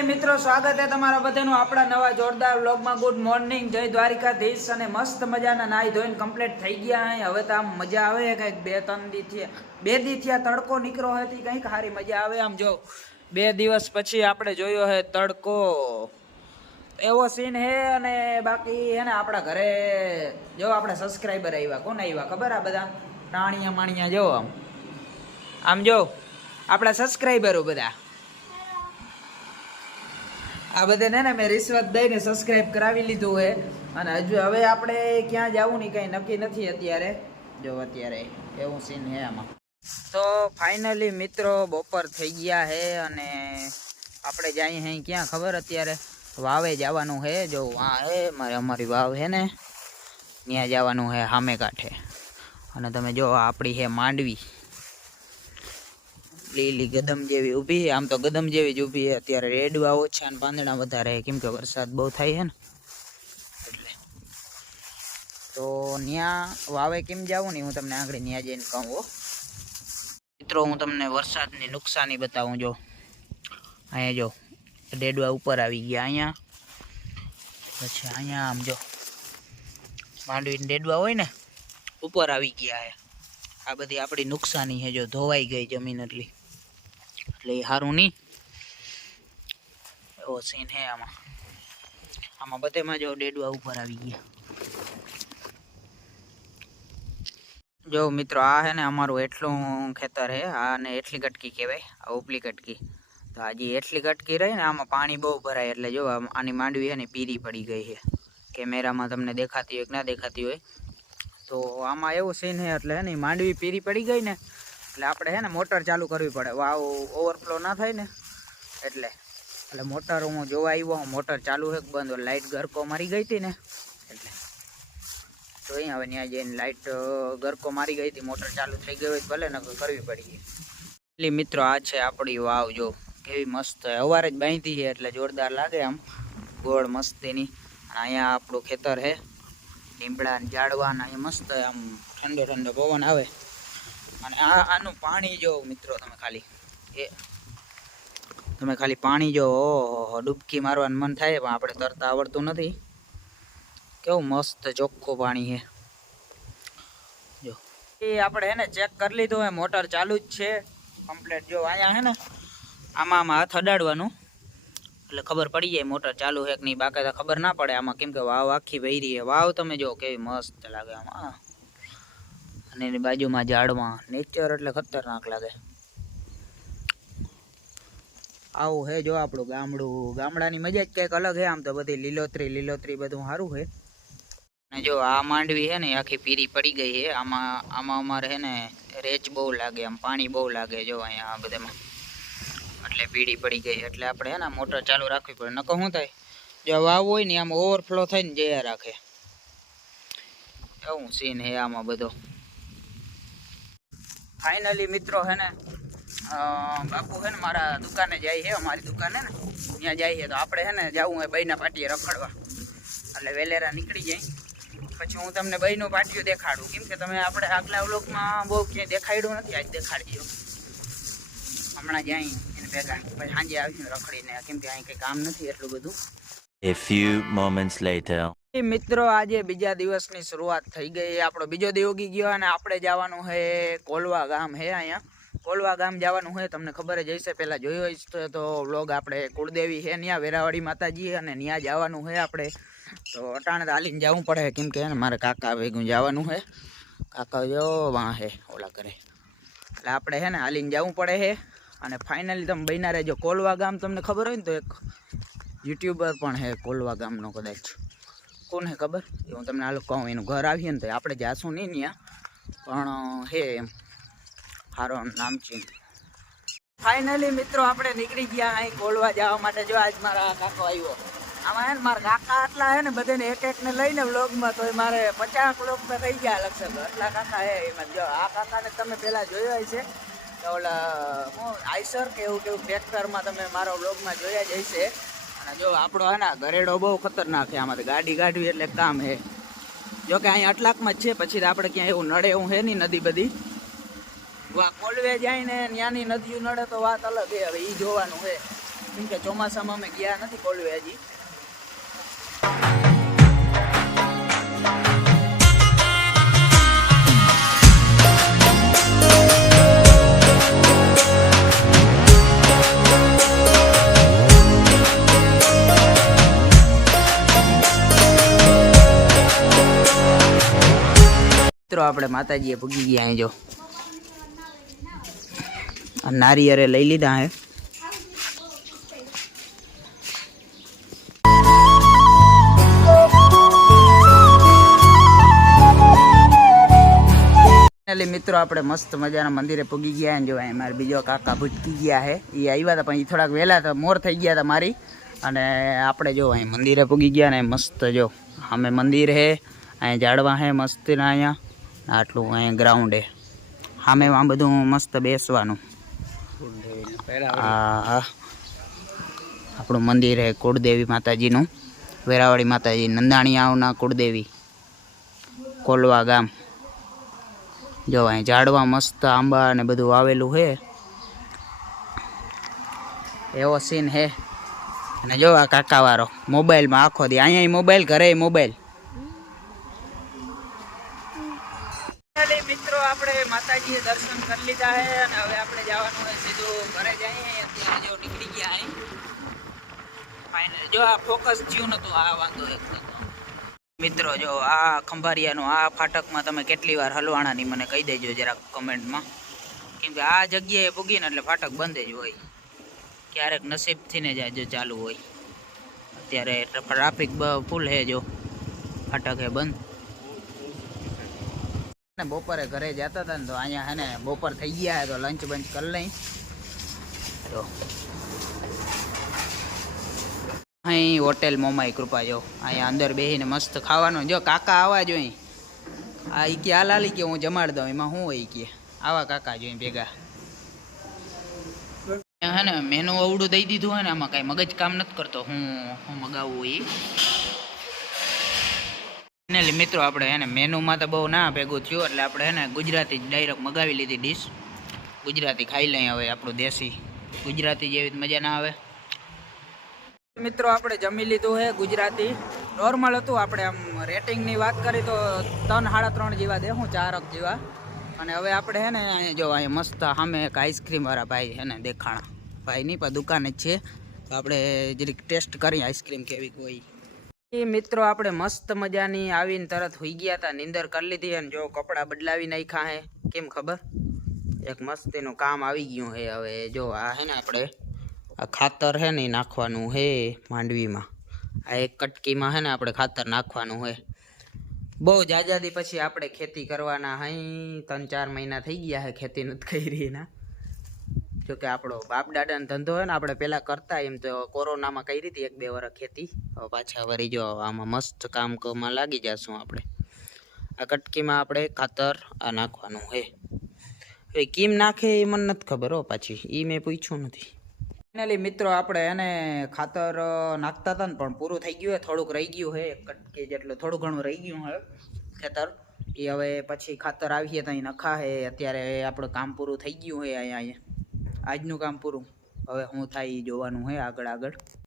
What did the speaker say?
Finally મિત્રો સ્વાગત છે તમારા બધાનું આપણા નવા જોરદાર વ્લોગમાં. ગુડ મોર્નિંગ, જય દ્વારિકાધીશ. અને મસ્ત મજાના નાઈ ધોઈને કમ્પ્લીટ થઈ ગયા. હવે તો આમ મજા આવે કંઈક 2 દી થયા તડકો નીકળો હતી, કંઈક સારી મજા આવે. આમ જો 2 દિવસ પછી આપણે જોયો હે તડકો, એવો સીન હે. અને બાકી હે ને આપણા ઘરે જો આપણા સબસ્ક્રાઈબર આવ્યા. કોણ આવ્યા ખબર? આ બધા ટાણિયા માણિયા જો આમ જો આપણા સબસ્ક્રાઈબરો બધા. આ બધાને ને મેં રિશ્વત દઈને સબસ્ક્રાઇબ કરાવી લીધું હે. અને હજુ હવે આપણે ક્યાં જવું ની કંઈ નક્કી નથી અત્યારે. જો અત્યારે એવું સીન હે આમાં. તો ફાઇનલી મિત્રો બપોર થઈ ગયા હે અને આપણે જઈએ હે ક્યાં ખબર? અત્યારે વાવે જવાનું હે. જો આ હે અમારી વાવ હે ને, ત્યાં જવાનું હે સામે કાંઠે. અને તમે જો આપણી હે માંડવી, લીલી ગદમ જેવી ઊભી. આમ તો ગદમ જેવી જ ઊભી છે. અત્યારે રેડવા ઓછા અને પાંદડા વધારે, કેમ કે વરસાદ બહુ થાય છે ને એટલે. તો ત્યાં વાવે કેમ જવું ને હું તમને આગળ ત્યાં જઈને કહું. મિત્રો હું તમને વરસાદની નુકસાની બતાવું. જો અહીંયા જો રેડવા ઉપર આવી ગયા, અહીંયા પછી અહીંયા આમ જો માંડવીને રેડવા હોય ને ઉપર આવી ગયા હે. આ બધી આપણી નુકસાની છે. જો ધોવાઈ ગઈ જમીન એટલે એ સારું નહીં. એવો સીન હે આમાં બધેમાં જો ડેડવા ઉપર આવી ગયા. જો મિત્રો આ હે ને અમારું એટલું ખેતર હે. આને એટલી કટકી કહેવાય, આ ઉપલી કટકી. તો હજી એટલી કટકી રહી ને આમાં પાણી બહુ ભરાય. એટલે જો આની માંડવી હે ને પીરી પડી ગઈ છે. કેમેરામાં તમને દેખાતી હોય કે ના દેખાતી હોય. તો આમાં એવું સીન હે એટલે હે ને માંડવી પીરી પડી ગઈ ને એટલે આપણે હે ને મોટર ચાલુ કરવી પડે. વાવ ઓવરફ્લો ના થાય ને એટલે મોટર હું જોવા આવ્યો. હું મોટર ચાલુ હે બંધ, લાઇટ ગરકો મારી ગઈ હતી ને એટલે. તો અહીં હવે ત્યાં જઈને લાઇટ ગરકો મારી ગઈ હતી, મોટર ચાલુ થઈ ગઈ હોય ભલે ને કરવી પડી ગઈ. એટલે મિત્રો આ છે આપણી વાવ. જો કેવી મસ્ત અવારે જ બાંધી છે એટલે જોરદાર લાગે આમ ગોળ મસ્તીની. અને અહીંયા આપણું ખેતર હે, લીમડા ઝાડવા ને અહીંયા મસ્ત આમ ઠંડો ઠંડો પવન આવે. અને આનું પાણી જો મિત્રો તમે ખાલી પાણી જો ડૂબકી મારવાનું મન થાય, પણ આપણે તરતા આવડતું નથી. કેવું મસ્ત ચોખ્ખું પાણી છે. જો એ આપણે હે ને ચેક કરી લીધું હે, મોટર ચાલુ જ છે કમ્પ્લીટ. જો અહીંયા હે ને આમાં હાથ અડાડવાનું એટલે ખબર પડી જાય મોટર ચાલુ છે કે નહીં. બાકી તો ખબર ના પડે આમાં, કેમ કે વાવ આખી વહેરી છે. વાવ તમે જો કેવી મસ્ત લાગે આમાં. અને એની બાજુમાં ઝાડમાં નેચર એટલે ખતરનાક લાગે. આવું હે જો આપણું ગામડું. ગામડાની મજા જ કંઈક અલગ હે. આમ તો બધી લીલોતરી બધું સારું હે. અને જો આ માંડવી હે ને આખી પીરી પડી ગઈ છે. આમાં અમારે હે ને રેચ બહુ લાગે, આમ પાણી બહુ લાગે. જો અહીંયા આ બધામાં એટલે પીળી પડી ગઈ એટલે આપણે હે ને મોટર ચાલુ રાખવી પડે. નકર શું થાય, જો વાવ હોય ને આમાં ઓવરફ્લો થઈને જયા રાખે. એવું સીન હે આમાં બધો. ફાઇનલી મિત્રો હે ને બાપુ હે ને મારા દુકાને જાય છે, અમારી દુકાને ને ત્યાં જાય છે. તો આપણે હે ને જવું હોય બઈના પાટીએ રખડવા. એટલે વેલેરા નીકળી જાય પછી હું તમને બઈનું પાટિયું દેખાડું. કેમ કે તમે આપણે આગલા વ્લોગમાં બહુ ક્યાંય દેખાડ્યું નથી, આજ દેખાડી દો. હમણાં જાય એને ભેગા પછી સાંજે આવીને રખડીને, કેમ કે અહીં કંઈ કામ નથી એટલું બધું. A few moments later. મિત્રો આજે બીજા દિવસની શરૂઆત થઈ ગઈ. આપણો બીજો દિવસ ઉગી ગયો અને આપણે જવાનું છે કોલવા ગામ. હે અહીંયા કોલવા ગામ જવાનું હોય, તમને ખબર જ હશે, પહેલાં જોયો હોય તો વ્લોગ. આપણે કુળદેવી છે ત્યાં વેરાવાડી માતાજી, અને ત્યાં જવાનું હોય આપણે. તો અટાણે તો હાલીને જવું પડે, કેમ કે મારે કાકા ભેગું જવાનું છે. કાકા જો વાં હે ઓલા કરે, એટલે આપણે છે ને હાલીને જવું પડે છે. અને ફાઇનલી તમે બન્યા રહેજો. કોલવા ગામ તમને ખબર હોય ને તો એક યુટ્યુબર પણ હે કોલવા ગામનો, કદાચ કોણ હે ખબર એ હું તમને હાલ કહું. એનું ઘર આવીએ ને તો આપણે જાશું નહીં ત્યાં, પણ હે એમ સારો નામ છે. ફાઇનલી મિત્રો આપણે નીકળી ગયા અહીં કોલવા જવા માટે. જો આજ મારા કાકો આવ્યો. આમાં હે ને મારા કાકા આટલા હે ને બધાને એકને લઈને વ્લોગમાં તો મારે 50 વ્લોગ તો થઈ ગયા લગભગ. આટલા કાકા હે એમાં. જો આ કાકાને તમે પહેલાં જોયો હશે, ઓલા હું આઈસર કે એવું કેવું ટ્રેક્ટરમાં તમે મારા વ્લોગમાં જોયા જ હશે. અને જો આપણો હે ને ગરેડો બહુ ખતરનાક છે. આમાંથી ગાડી કાઢવી એટલે કામ હે. જો કે અહીંયા અટલાકમાં જ છે, પછી આપણે ક્યાંય એવું નડે એવું હે નહીં નદી બધી. કોલવે જાય ને ત્યાંની નદીઓ નડે તો વાત અલગ છે. હવે એ જોવાનું છે. કેમ કે ચોમાસામાં અમે ગયા નથી કોલવે હજી. મિત્રો આપણે માતાજીએ પૂગી ગયા અહીં જો આ નારિયેરે લઈ લીધા હે. મિત્રો આપણે મસ્ત મજાના મંદિરે પૂગી ગયા અને જો અહીં મારા બીજો કાકા ભૂટકી ગયા હે. એ આવ્યા હતા પણ એ થોડાક વહેલા હતા, મોર થઈ ગયા હતા મારી. અને આપણે જો અહીં મંદિરે પૂગી ગયા ને મસ્ત જો અમે મંદિર હે, અહીં ઝાડવા હે મસ્ત ના, અહીંયા આટલું અહીં ગ્રાઉન્ડ હે, સામે આ બધું મસ્ત બેસવાનું. હા આપણું મંદિર હે કુળદેવી માતાજીનું, વેરાવળી માતાજી, નંદાણી આવના કુળદેવી, કોલવા ગામ. જો અહીં ઝાડવા મસ્ત આંબા ને બધું આવેલું હે, એવો સીન હે. અને જો આ કાકાવાળો મોબાઈલમાં આખો દી, અહીંયા મોબાઈલ, ઘરે મોબાઈલ. મિત્રો આપણે માતાજીએ દર્શન કરી લીધા હે અને હવે આપણે જવાનું હોય સીધું ઘરે જઈએ. અત્યારે જો નીકળી ગયા હે ફાઇનલ. જો આ ફોકસ થયું નતું, આ વાંધો એક નતો. મિત્રો જો આ ખંભારિયાનું આ ફાટકમાં તમે કેટલી વાર હલવાણાની મને કહી દેજો જરાક કમેન્ટમાં, કેમ કે આ જગ્યાએ પૂગીને એટલે ફાટક બંધ જ હોય. ક્યારેક નસીબથી ને જ ચાલુ હોય. અત્યારે ટ્રાફિક ફૂલ હે, જો ફાટક હે બંધ. બપોરે ઘરે જતા હતા ને તો અહીંયા હે ને બપોર થઈ ગયા તો લંચ બંચ કરી લઈ. જો અહીં હોટેલ મોમાઈ કૃપા, જો અહીંયા અંદર બેસીને મસ્ત ખાવાનું. જો કાકા આવા જોઈએ, આ ઈ કે હાલ હાલી કે હું જમાડ દઉં, એમાં શું હોય કે આવા કાકા જોઈએ ભેગા. હે ને મેનુ અવડું દઈ દીધું હોય ને, આમાં કાંઈ મગજ કામ નથી કરતો હું મગાવવું એ. ફાઇનલી મિત્રો આપણે હે ને મેનુમાં તો બહુ ના ભેગું થયું એટલે આપણે હે ને ગુજરાતી જ ડાયરેક્ટ મગાવી લીધી ડીશ. ગુજરાતી ખાઈ લઈએ હવે, આપણું દેશી ગુજરાતી જેવી મજા ના આવે. મિત્રો આપણે જમી લીધું હે ગુજરાતી, નોર્મલ હતું. આપણે આમ રેટિંગની વાત કરી તો 3.5 જેવા દે, હું 4 જેવા. અને હવે આપણે હે ને જો અહીંયા મસ્ત સામે એક આઈસ્ક્રીમવાળા ભાઈ હે ને દેખાણા, ભાઈ નહીં પણ દુકાન જ છે, તો આપણે જરીક ટેસ્ટ કરીએ આઈસ્ક્રીમ કેવી હોય. એ મિત્રો આપણે મસ્ત મજાની આવીને તરત હોઈ ગયા હતા, નીંદર કરી લીધી. અને જો કપડાં બદલાવી નાખ્યા હે, કેમ ખબર, એક મસ્તીનું કામ આવી ગયું હે. હવે જો આ હે ને આપણે આ ખાતર હે ને નાખવાનું હે માંડવીમાં. આ એક કટકીમાં હે ને આપણે ખાતર નાખવાનું હે. બહુ જાજાદી પછી આપણે ખેતી કરવાના હઈ. 3-4 મહિના થઈ ગયા હે ખેતી નથી કરી એના. જોકે આપણો બાપ દાદાનો ધંધો હોય ને, આપણે પહેલાં કરતા એમ તો કોરોનામાં કરી હતી 1-2 વર્ષ ખેતી. હવે પાછા વળી જો આમાં મસ્ત કામમાં લાગી જશું આપણે. આ કટકીમાં આપણે ખાતર આ નાખવાનું હે. હવે કેમ નાખે એ મને નથી ખબર હો, પાછી એ મેં પૂછ્યું નથી. ફાઇનલી મિત્રો આપણે એને ખાતર નાખતા હતા ને પણ પૂરું થઈ ગયું હે, થોડુંક રહી ગયું હે, એક કટકી જેટલું થોડું ઘણું રહી ગયું હે ખેતર. એ હવે પછી ખાતર આવીએ તો અહીં નખા હે. અત્યારે આપણું કામ પૂરું થઈ ગયું હે અહીંયા આજનું કામ પૂરું. હવે શું થાય એ જોવાનું હે આગળ.